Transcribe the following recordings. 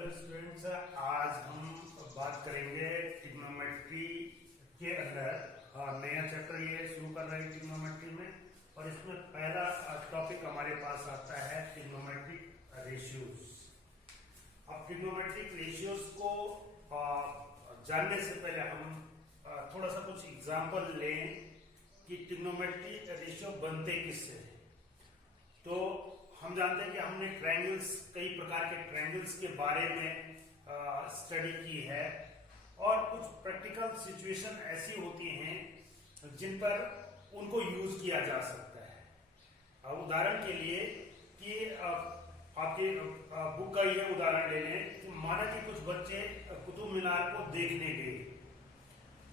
Hello students, आज हम बात करेंगे ट्रिग्नोमेट्री के अंदर नया चैप्टर ये शुरू कर रहे हैं ट्रिग्नोमेट्री में। और इसमें पहला टॉपिक हमारे पास आता है ट्रिग्नोमेट्रिक रेशियोज। अब ट्रिग्नोमेट्रिक रेशियोज को जानने से पहले हम थोड़ा सा कुछ एग्जांपल लें कि ट्रिग्नोमेट्रिक रेशियो बनते किससे हैं। तो हम जानते हैं कि हमने ट्रायंगल्स, कई प्रकार के ट्रायंगल्स के बारे में स्टडी की है और कुछ प्रैक्टिकल सिचुएशन ऐसी होती हैं जिन पर उनको यूज किया जा सकता है। उदाहरण के लिए कि आपके बुक का ये उदाहरण ले लें कि माना कि कुछ बच्चे कुतुब मीनार को देखने गए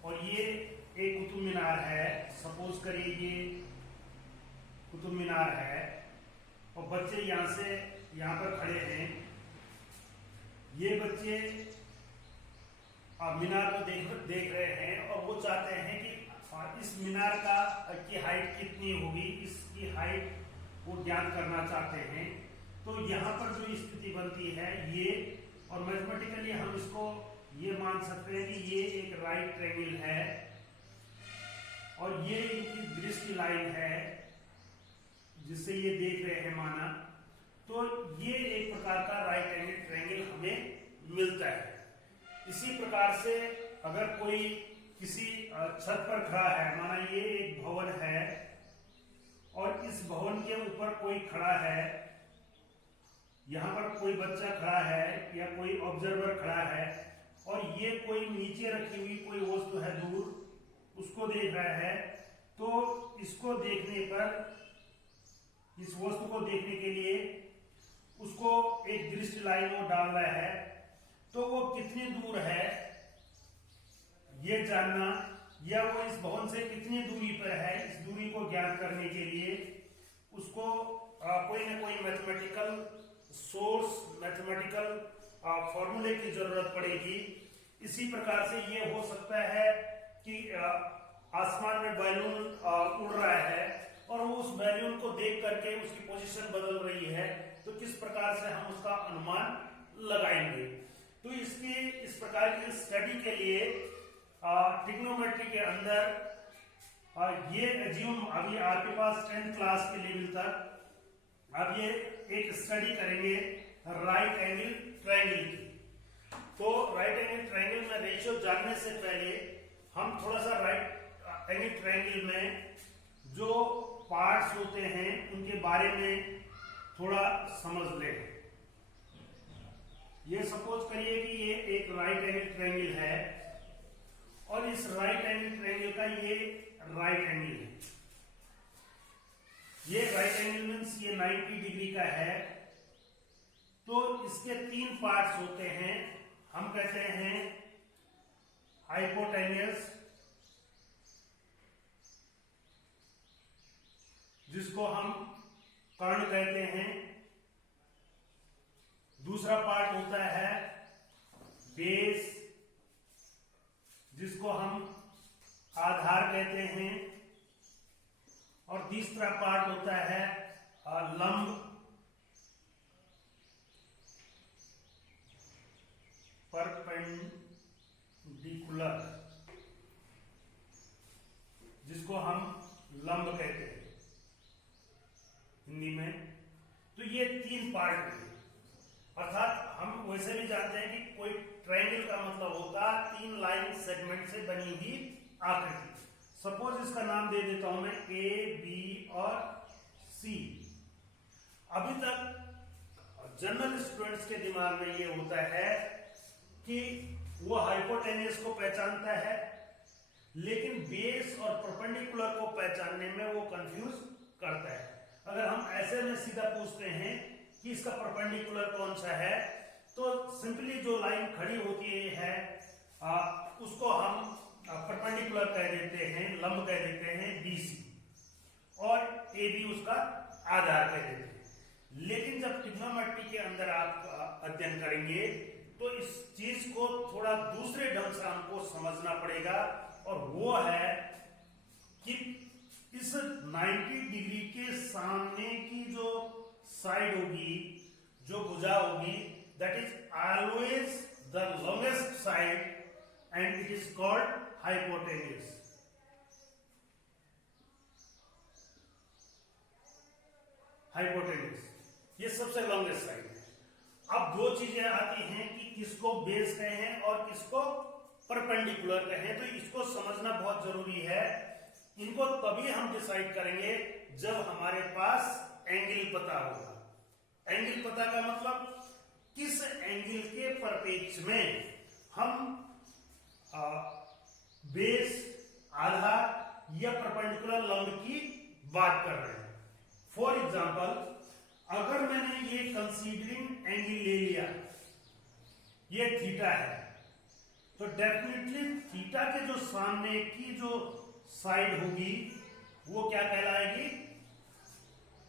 और ये एक कुतुब मीनार है, सपोज करिए ये कुतुब मीनार है और बच्चे यहाँ पर खड़े हैं। ये बच्चे मीनार को देख रहे हैं और वो चाहते हैं कि इस मीनार की हाइट कितनी होगी, इसकी हाइट वो ज्ञात करना चाहते हैं। तो यहाँ पर जो स्थिति बनती है ये, और मैथमेटिकली हम इसको ये मान सकते हैं कि ये एक राइट ट्रायंगल है और ये इनकी दृष्टि लाइन है जिससे ये देख रहे हैं माना। तो ये एक प्रकार का राइट एंगल ट्रायंगल हमें मिलता है। इसी प्रकार से अगर कोई किसी छत पर खड़ा है, माना ये एक भवन है और इस भवन के ऊपर कोई खड़ा है, यहाँ पर कोई बच्चा खड़ा है या कोई ऑब्जर्वर खड़ा है और ये कोई नीचे रखी हुई कोई वस्तु है दूर, उसको देख रहा है। तो इसको देखने पर, इस वस्तु को देखने के लिए उसको एक दृष्टि लाइन वो डाल रहा है, तो वो कितनी दूर है ये जानना, या वो इस भवन से कितनी दूरी पर है, इस दूरी को ज्ञात करने के लिए उसको कोई ना कोई मैथमेटिकल सोर्स, मैथमेटिकल फॉर्मूले की जरूरत पड़ेगी। इसी प्रकार से ये हो सकता है कि आसमान में बैलून उड़ रहा है और वो उस बैलून को देख करके उसकी पोजीशन बदल रही है, तो किस प्रकार से हम उसका अनुमान लगाएंगे। तो इस प्रकार की स्टडी के लिए ट्रिग्नोमेट्री के अंदर ये एज्यूम, अभी आपके पास 10th क्लास के लेवल तक अब ये एक स्टडी करेंगे राइट एंगल ट्रायंगल की। तो राइट एंगल ट्रायंगल में रेशियो जानने से पहले हम थोड़ा सा राइट एंगल ट्रायंगल में जो पार्ट्स होते हैं उनके बारे में थोड़ा समझ लें। ये सपोज करिए कि ये एक राइट एंगल ट्रायंगल है और इस राइट एंगल ट्रायंगल का ये राइट एंगल है। ये राइट एंगल मींस ये 90 डिग्री का है। तो इसके 3 पार्ट्स होते हैं, हम कहते हैं हाइपोटेन्यूस, जिसको हम कर्ण कहते हैं। दूसरा पार्ट होता है बेस, जिसको हम आधार कहते हैं। और तीसरा पार्ट होता है लंब, परपेंडिकुलर, जिसको हम लंब कहते हैं हिंदी में। तो ये 3 पार्ट हैं, अर्थात हम वैसे भी जानते हैं कि कोई ट्रायंगल का मतलब होता 3 लाइन सेगमेंट से बनी हुई आकृति। सपोज इसका नाम दे देता हूं मैं ए, बी और सी। अभी तक जनरल स्टूडेंट्स के दिमाग में ये होता है कि वो हाइपोटेन्यूस को पहचानता है, लेकिन बेस और परपेंडिकुलर को पहचानने में वो कंफ्यूज करता है। अगर हम ऐसे में सीधा पूछते हैं कि इसका परपेंडिकुलर कौन सा है, तो सिंपली जो लाइन खड़ी होती है उसको हम परपेंडिकुलर कह देते हैं, लंब कह देते हैं बीसी, और ए बी उसका आधार कह देते हैं। लेकिन जब ट्रिग्नोमेट्री के अंदर आप अध्ययन करेंगे तो इस चीज को थोड़ा दूसरे ढंग से हमको समझना पड़ेगा, और वो है कि इस 90 डिग्री के सामने की जो साइड होगी, जो भुजा होगी, that is always the longest side and it is called hypotenuse. Hypotenuse ये सबसे लॉन्गेस्ट साइड है। अब दो चीजें आती हैं कि किसको बेस कहें और किसको परपेंडिकुलर कहें, तो इसको समझना बहुत जरूरी है। इनको तभी हम डिसाइड करेंगे जब हमारे पास एंगल पता होगा। एंगल पता का मतलब किस एंगल के परपेक्ष में हम बेस, आधार या परपेंडिकुलर लंब की बात कर रहे हैं। फॉर एग्जाम्पल, अगर मैंने ये कंसीडरिंग एंगल ले लिया, ये थीटा है, तो डेफिनेटली थीटा के जो सामने की जो साइड होगी वो क्या कहलाएगी?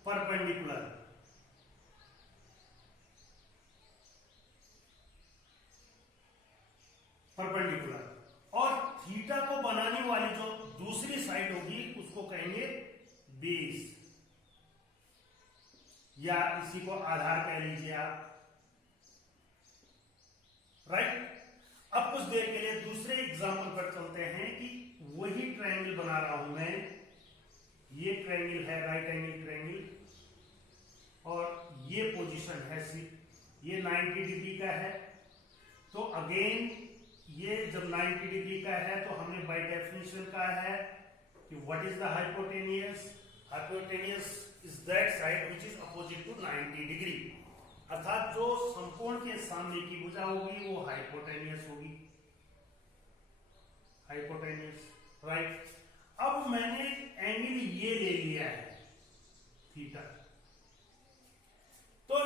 परपेंडिकुलर। परपेंडिकुलर। और थीटा को बनाने वाली जो दूसरी साइड होगी उसको कहेंगे बेस, या इसी को आधार कह लीजिए आप, राइट। अब कुछ देर के लिए दूसरे एग्जाम्पल पर चलते हैं कि वही ट्रायंगल बना रहा हूं मैं। ये ट्रायंगल है राइट एंगल ट्रायंगल, और ये पोजीशन है ये 90 डिग्री का है। तो अगेन ये जब 90 डिग्री का है तो हमने बाय डेफिनेशन कहा है कि what is the hypotenuse? Hypotenuse is that side which is opposite to 90 degree, अर्थात जो समकोण के सामने की भुजा होगी वो हाइपोटेनियस होगी। Hypotenuse, right. अब मैंने एंगल ये ले लिया है थीटा, तो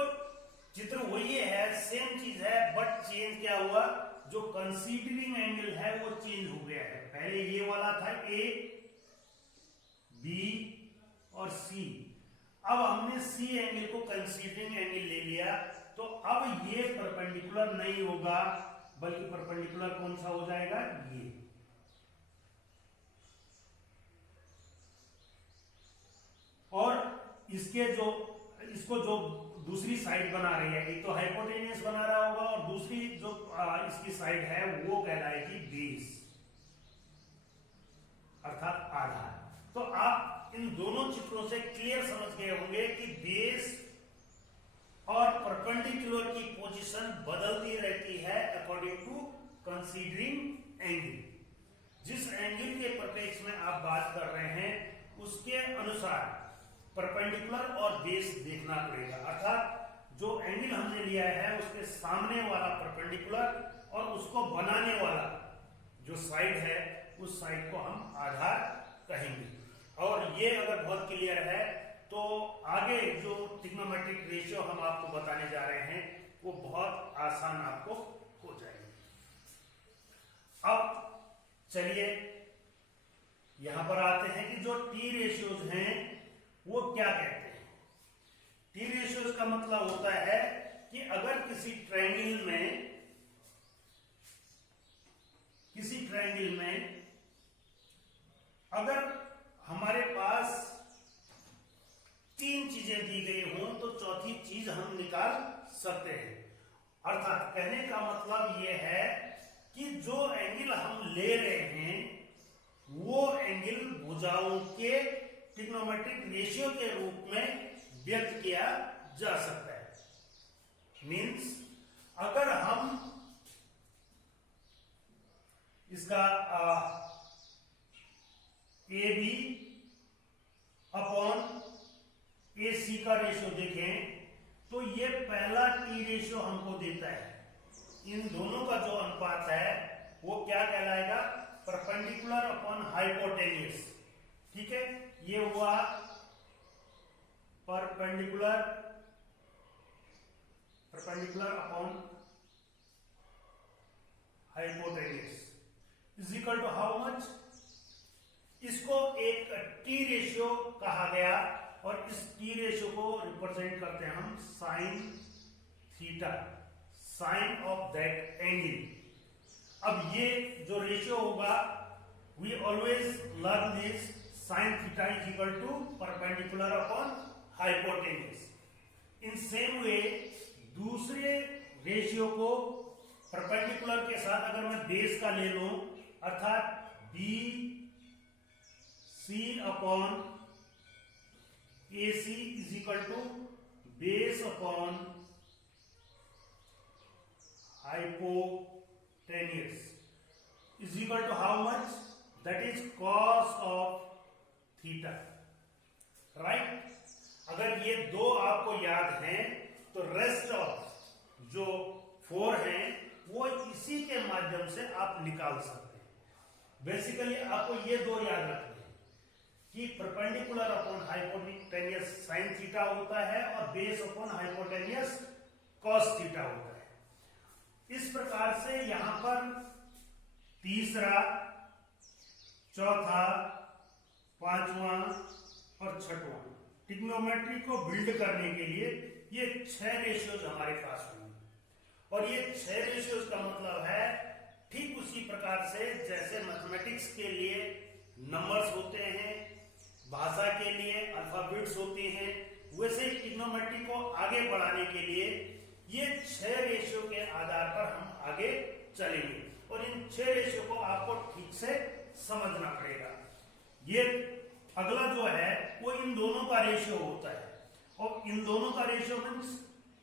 चित्र वही है, सेम चीज है, बट चेंज क्या हुआ? जो कंसीडरिंग एंगल है वो चेंज हो गया है। पहले ये वाला था ए, बी और सी, अब हमने सी एंगल को कंसीडरिंग एंगल ले लिया, तो अब ये परपेंडिकुलर नहीं होगा, बल्कि परपेंडिकुलर कौन सा हो जाएगा? ये। और इसको जो दूसरी साइड बना रही है, एक तो हाइपोटेनियस बना रहा होगा और दूसरी जो इसकी साइड है वो कहलाएगी बेस, अर्थात आधार। तो आप इन दोनों चित्रों से क्लियर समझ गए होंगे कि बेस और परपेंडिकुलर की पोजीशन बदलती रहती है अकॉर्डिंग टू कंसीडरिंग एंगल। जिस एंगल के परपेक्ष में आप बात कर रहे हैं उसके अनुसार परपेंडिकुलर और बेस देखना पड़ेगा, अर्थात जो एंगल हमने लिया है उसके सामने वाला परपेंडिकुलर और उसको बनाने वाला जो साइड है उस साइड को हम आधार कहेंगे। और ये अगर बहुत क्लियर है तो आगे जो ट्रिग्नोमेट्रिक रेशियो हम आपको बताने जा रहे हैं वो बहुत आसान आपको हो जाएगी। अब चलिए यहां पर आते हैं कि जो टी रेशियोज हैं वो क्या कहते हैं। टी रेशियोज का मतलब होता है कि अगर किसी ट्रायंगल में अगर हमारे पास तीन चीजें दी गई हों तो चौथी चीज हम निकाल सकते हैं। अर्थात कहने का मतलब यह है कि जो एंगल हम ले रहे हैं वो एंगल भुजाओं के ट्रिग्नोमेट्रिक रेशियो के रूप में व्यक्त किया जा सकता है। मींस अगर हम इसका ए बी अपॉन ए सी का रेशियो देखें तो ये पहला टी रेशियो हमको देता है। इन दोनों का जो अनुपात है वो क्या कहलाएगा? Perpendicular upon hypotenuse. ठीक है, ये हुआ perpendicular upon hypotenuse is equal to how much? इसको एक टी रेशियो कहा गया और इस टी रेशियो को रिप्रेजेंट करते हैं हम sine theta, sine of that angle. अब ये जो रेशियो होगा we always learn this, sine theta is equal to perpendicular upon hypotenuse. In same way दूसरे रेशियो को परपेंडिकुलर के साथ अगर मैं बेस का ले लूं, अर्थात B C upon A C is equal to base upon hypotenuse is equal to how much, that is cos of theta, right. अगर ये दो आपको याद हैं तो रेस्ट ऑफ जो 4 हैं वो इसी के माध्यम से आप निकाल सकते हैं। बेसिकली आपको ये दो याद रखने हैं कि perpendicular upon hypotenuse sine theta होता है और base upon hypotenuse cos theta होता है। इस प्रकार से यहां पर तीसरा, चौथा, पांचवा और छठवां ट्रिग्नोमेट्री को बिल्ड करने के लिए ये 6 रेशियोज हमारे पास होंगे। और ये 6 रेशियोज का मतलब है ठीक उसी प्रकार से जैसे मैथमेटिक्स के लिए नंबर्स होते हैं, भाषा के लिए अल्फाबेट्स होते हैं, वैसे ही ट्रिग्नोमेट्री को आगे बढ़ाने के लिए ये 6 रेशियो के आधार पर हम आगे चलेंगे। और इन 6 रेशियो को आपको ठीक से समझना पड़ेगा। ये अगला जो है वो इन दोनों का रेशियो होता है, और इन दोनों का रेशियो मीन्स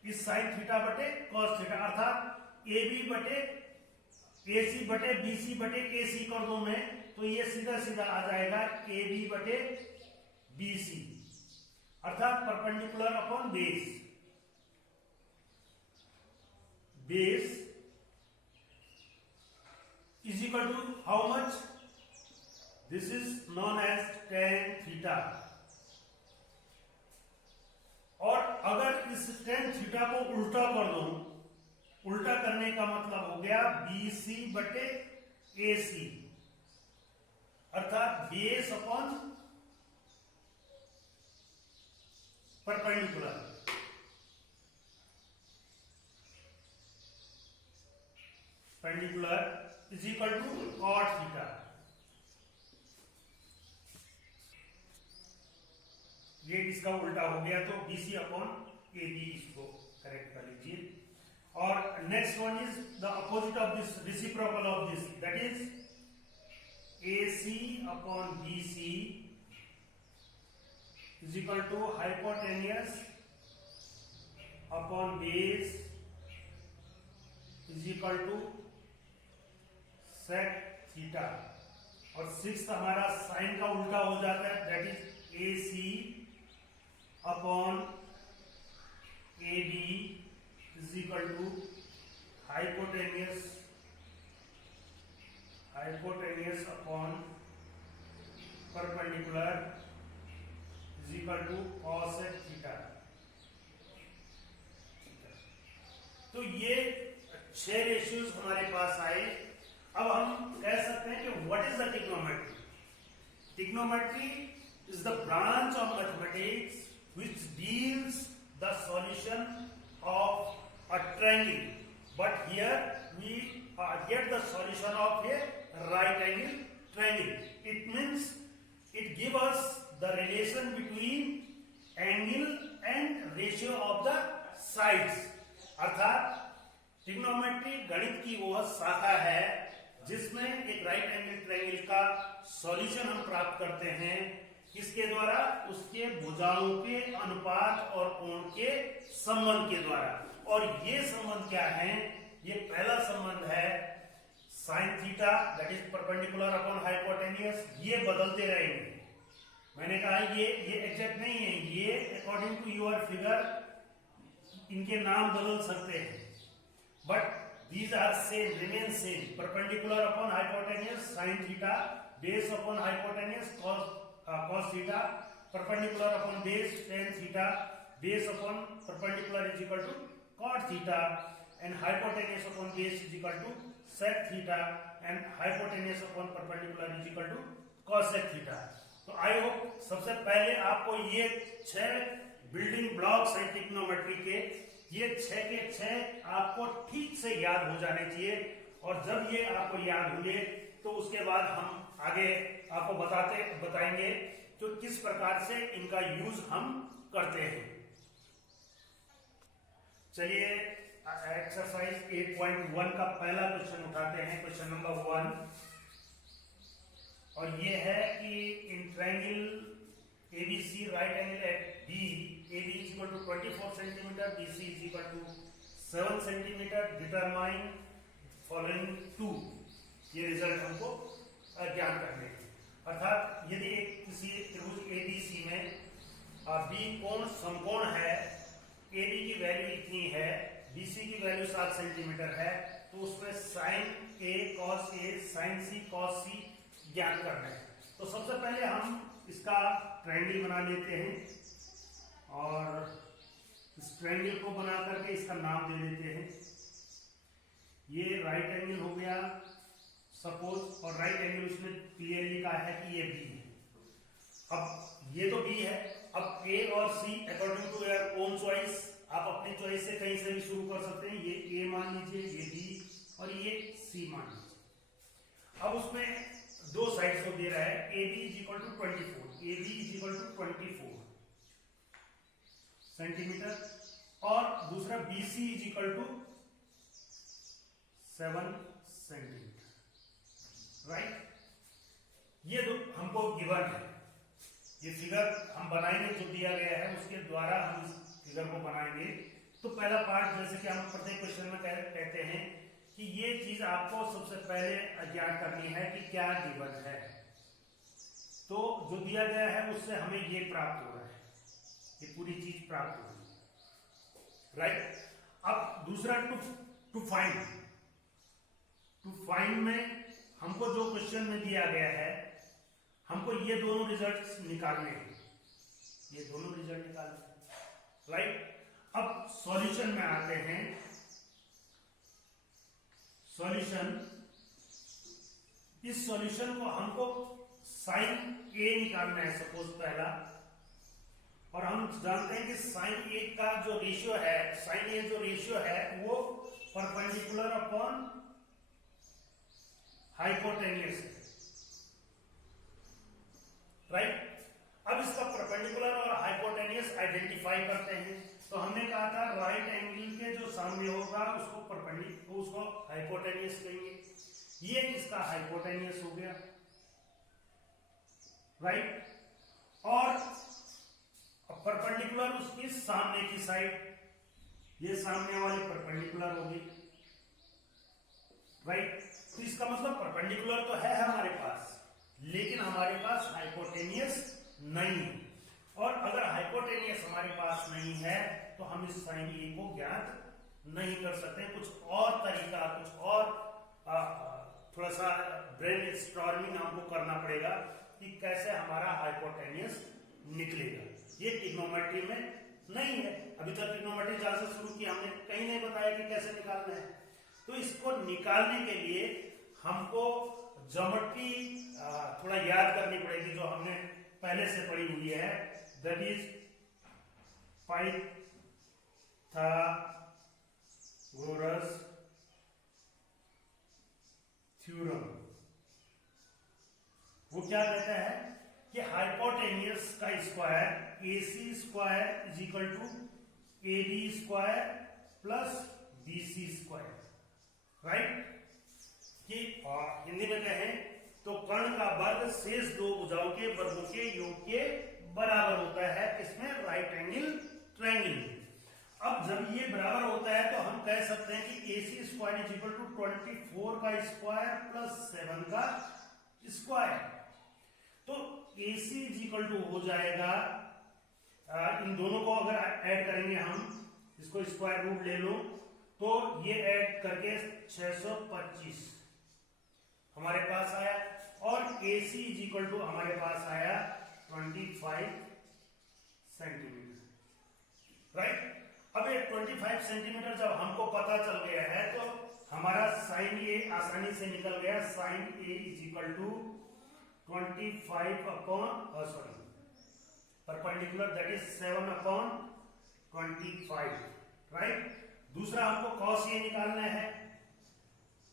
इस साइन थीटा बटे कॉस थीटा, अर्थात ए बी बटे ए सी बटे बी सी बटे ए सी कर दो मैं, तो ये सीधा सीधा आ जाएगा ए बी बटे बी सी, अर्थात perpendicular upon base. Base is equal to how much? This is known as tan theta। और अगर इस tan थीटा को उल्टा कर दूं, उल्टा करने का मतलब हो गया बी सी बटे ए सी, अर्थात base upon perpendicular. Perpendicular is equal to cot theta. ये इसका उल्टा हो गया तो BC अपॉन AB, इसको करेक्ट कर लीजिए। और next one is the opposite of this, reciprocal of this, that is AC upon BC is equal to hypotenuse upon base is equal to sec theta. और 6 हमारा साइन का उल्टा हो जाता है, that is AC upon AB is equal to hypotenuse upon perpendicular is equal to cosec theta. तो ये 6 ratios हमारे पास आए। अब हम कह सकते हैं कि what is the trigonometry? Trigonometry is the branch of mathematics which deals the solution of a triangle, but here we get the solution of a right angle triangle. It means it gives us the relation between angle and ratio of the sides। अर्थात trigonometry गणित की वह शाखा है जिसमें एक right angle triangle का solution हम प्राप्त करते हैं, किसके द्वारा? उसके भुजाओं के अनुपात और कोण के संबंध के द्वारा। और ये संबंध क्या है? ये पहला संबंध है sine theta, that is perpendicular upon hypotenuse. ये बदलते रहेंगे, मैंने कहा ये एग्जैक्ट नहीं है, ये अकॉर्डिंग टू योर फिगर इनके नाम बदल सकते हैं, but these are same, remain same। perpendicular upon hypotenuse sin theta, base upon hypotenuse cos theta, perpendicular upon base tan theta, base upon perpendicular is equal to cot theta, and hypotenuse upon base is equal to sec theta, and hypotenuse upon perpendicular is equal to cosec theta। तो I hope सबसे पहले आपको ये 6 building blocks हैं trigonometry के, ये 6 के 6 आपको ठीक से याद हो जाने चाहिए। और जब ये आपको याद होंगे तो उसके बाद हम आगे आपको बताएंगे तो किस प्रकार से इनका यूज हम करते हैं। चलिए एक्सरसाइज 8.1 का पहला क्वेश्चन उठाते हैं, क्वेश्चन नंबर 1। और ये है कि in triangle ABC right angle at B, AB is equal to 24 centimetre, BC is equal to 7 centimetre, determine following 2। ये रिजल्ट हमको ज्ञात करने हैं। अर्थात यदि किसी त्रिभुज ABC में B कोण समकोण है, AB की वैल्यू इतनी है, BC की वैल्यू 7 सेंटीमीटर है, तो उसमें sign A cos A sin C cos C ज्ञात करना है। तो सबसे पहले हम इसका ट्रायंगल बना लेते हैं और इस ट्रायंगल को बना करके इसका नाम दे देते हैं। ये राइट एंगल हो गया सपोज, और राइट एंगल इसमें क्लियरली लिखा है कि ये B है। अब ये तो B है, अब A और C according to your own choice, आप अपनी चॉइस से कहीं से भी शुरू कर सकते हैं। ये A मान लीजिए, ये B और ये C मान लीजिए। अब उसमें दो साइड्स को दे रहा है, AB is equal to 24, AB is equal to 24 centimetre, और दूसरा BC is equal to 7 centimetre, right. ये दो हमको गिवन है, ये फिगर हम बनाएंगे जो दिया गया है उसके द्वारा हम इस फिगर को बनाएंगे। तो पहला पार्ट, जैसे कि हम प्रत्येक क्वेश्चन में कहते हैं कि ये चीज आपको सबसे पहले ज्ञात करनी है कि क्या गिवन है। तो जो दिया गया है उससे हमें ये प्राप्त हो रहा है, ये पूरी चीज प्राप्त हो रही है, राइट। अब दूसरा टू फाइंड में हमको जो क्वेश्चन में दिया गया है, हमको ये दोनों रिजल्ट्स निकालने हैं, ये दोनों रिजल्ट निकालने हैं, राइट। अब सॉल्यूशन में आते हैं। सॉल्यूशन, इस सॉल्यूशन को हमको साइन A निकालना है सपोज पहला, और हम जानते हैं कि साइन A का जो रेशियो है, साइन A जो रेशियो है वो परपेंडिकुलर अपॉन हाइपोटेन्यूस है, राइट। अब इसका परपेंडिकुलर और हाइपोटेन्यूस आइडेंटिफाई करते हैं। तो हमने कहा था राइट एंगल के जो सामने होगा उसको परपेंडिकुलर, उसको हाइपोटेन्यूस कहेंगे। ये इसका हाइपोटेन्यूस हो गया, राइट। और परपेंडिकुलर उसकी सामने की साइड, ये सामने वाली परपेंडिकुलर होगी, राइट। तो इसका मतलब परपेंडिकुलर तो है हमारे पास, लेकिन हमारे पास हाइपोटेन्यूस नहीं है। और अगर हाइपोटेन्यूस हमारे पास नहीं है तो हम इस साइन ए को ज्ञात नहीं कर सकते। कुछ और तरीका, कुछ और थोड़ा सा ब्रेन स्टॉर्मिंग हमको करना पड़ेगा कि कैसे हमारा हाइपोटेन्यूस निकलेगा। ये ट्रिग्नोमेट्री में नहीं है, अभी तक ट्रिग्नोमेट्री जहां से शुरू किया हमने कहीं नहीं बताया कि कैसे निकालना है। तो इसको निकालने के लिए हमको ज्योमेट्री थोड़ा याद करनी पड़ेगी जो हमने पहले से पढ़ी हुई है, दैट इज पाइथागोरस थ्योरम। वो क्या कहता है कि हाइपोटेन्यूस का square AC square is equal to AB square plus BC square, right. कि हिंदी में कहें तो कर्ण का वर्ग शेष दो भुजाओं के वर्गों के योग के बराबर होता है, इसमें राइट एंगल ट्रायंगल। अब जब ये बराबर होता है तो हम कह सकते हैं कि AC square is equal to 24 का स्क्वायर प्लस 7 का स्क्वायर। तो AC इज इक्वल टू हो जाएगा, इन दोनों को अगर ऐड करेंगे हम, इसको स्क्वायर रूट ले लो तो ये ऐड करके 625 हमारे पास आया, और AC इज इक्वल टू हमारे पास आया 25 सेंटीमीटर, राइट। अब ये 25 सेंटीमीटर जब हमको पता चल गया है तो हमारा साइन A आसानी से निकल गया। Sine A is equal to 25 upon perpendicular that is 7 upon 25, right. दूसरा हमको cos A निकालना है।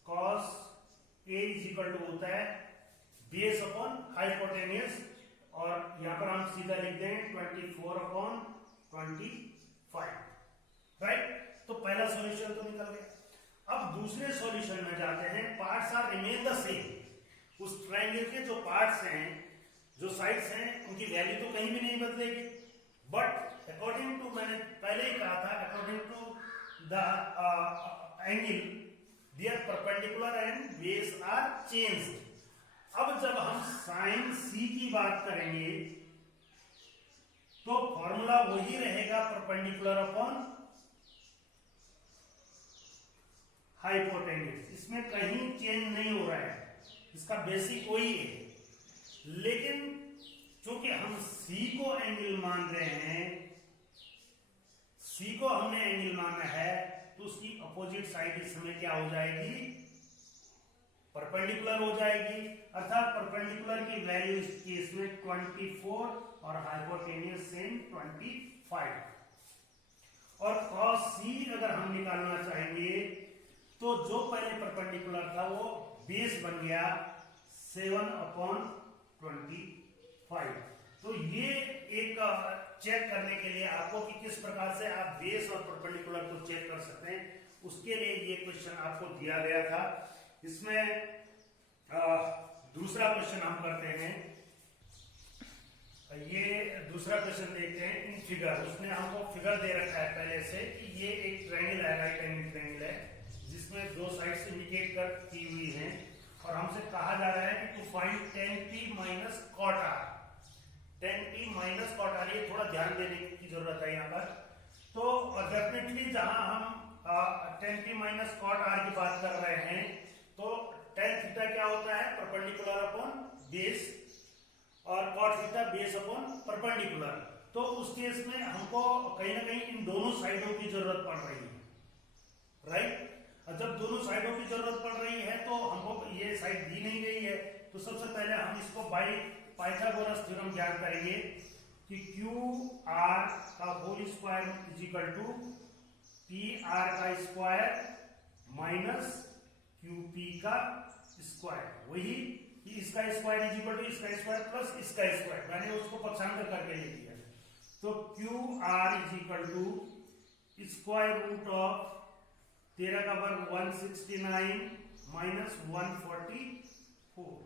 cos A is equal to होता है बेस अपॉन हाइपोटेन्यूस, और यहां पर हम सीधा लिख देंगे 24 अपॉन 25, राइट। तो पहला सॉल्यूशन तो निकल गया। अब दूसरे सॉल्यूशन में जाते हैं। Parts are remain the same. उस ट्रायंगल के जो पार्ट्स हैं, जो साइड्स हैं, उनकी वैल्यू तो कहीं भी नहीं बदलेगी, बट अकॉर्डिंग टू, मैंने पहले ही कहा था, according to the angle their perpendicular and base are changed. अब जब हम साइन सी की बात करेंगे तो फॉर्मूला वही रहेगा, परपेंडिकुलर अपॉन हाइपोटेन्यूज। इसमें कहीं चेंज नहीं हो रहा है, इसका बेसिक वही है। लेकिन चूंकि हम सी को एंगल मान रहे हैं, सी को हमने एंगल माना है, तो उसकी अपोजिट साइड इस समय क्या हो जाएगी, परपेंडिकुलर हो जाएगी। अर्थात परपेंडिकुलर की वैल्यू इस केस में 24 और हाइपोटेन्यूज सेम 25। और cos सी अगर हम निकालना चाहेंगे तो जो पहले परपेंडिकुलर था वो बेस बन गया 7/25। तो ये एक चेक करने के लिए आपको कि किस प्रकार से आप बेस और परपेंडिकुलर को चेक कर सकते हैं, उसके लिए ये क्वेश्चन आपको दिया गया था। इसमें दूसरा क्वेश्चन हम करते हैं। ये दूसरा क्वेश्चन देखते हैं इन फिगर। उसने हमको फिगर दे रखा है पहले से कि ये एक ट्रायंगल है, राइट एंगल ट्रायंगल है, जिसमें दो साइड्स इंडिकेट कर की हुई हैं, और हमसे कहा जा रहा है कि to find tan p minus cot r। tan p minus cot r, ये थोड़ा ध्यान देने की जरूरत है यहाँ पर। तो डेफिनेटली जहां हम tan p minus cot r की बात कर रहे हैं, तो tan थीटा क्या होता है, परपेंडिकुलर अपॉन बेस, और cot theta base upon perpendicular. तो उस केस में हमको कहीं ना कहीं इन दोनों साइडों की जरूरत पड़ रही है, राइट। जब दोनों साइडों की जरूरत पड़ रही है तो हमको ये साइड दी नहीं गई है, तो सबसे पहले हम इसको बाय पाइथागोरस थ्योरम ज्ञात करेंगे कि क्यू आर का whole square is equal to P R का स्क्वायर माइनस क्यू पी का स्क्वायर। वही कि इसका स्क्वायर इज इक्वल टू इसका स्क्वायर प्लस इसका स्क्वायर, मैंने उसको पक्षांतर करके लिख दिया। तो Q R is equal to square root of 13 का वर्ग 169 माइनस 144,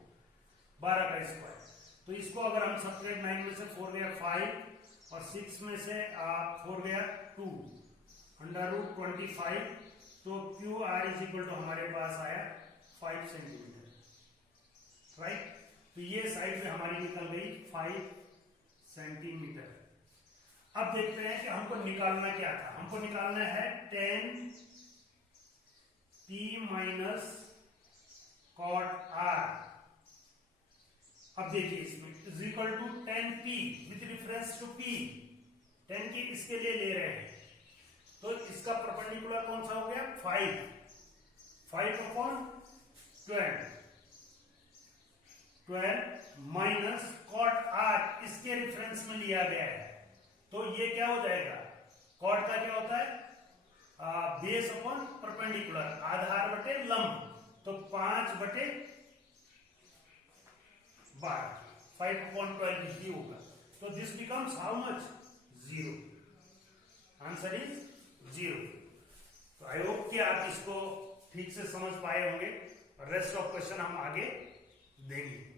12 का स्क्वायर। तो इसको अगर हम सब्ट्रैक्ट 9 में से 4 गया 5 और 6 में से 4 गया 2, √25। तो Q R is equal to हमारे पास आया 5 सेंटीमीटर, राइट। तो ये साइड में हमारी निकल गई 5 सेंटीमीटर। अब देखते हैं कि हमको निकालना क्या था। हमको निकालना है tan p minus cot r। अब देखिए इसमें is equal to tan p with reference to p, tan की इसके लिए ले रहे हैं, तो इसका परपेंडिकुलर कौन सा हो गया, 5/12 माइनस cot r इसके रेफरेंस में लिया गया है। तो ये क्या हो जाएगा, cot का क्या होता है, बेस अपॉन परपेंडिकुलर, आधार बटे लंब, तो 5/12, 5/12 ही होगा। तो this becomes how much, 0। Answer is 0। तो आई होप कि आप इसको ठीक से समझ पाए होंगे। रेस्ट ऑफ क्वेश्चन हम आगे देंगे।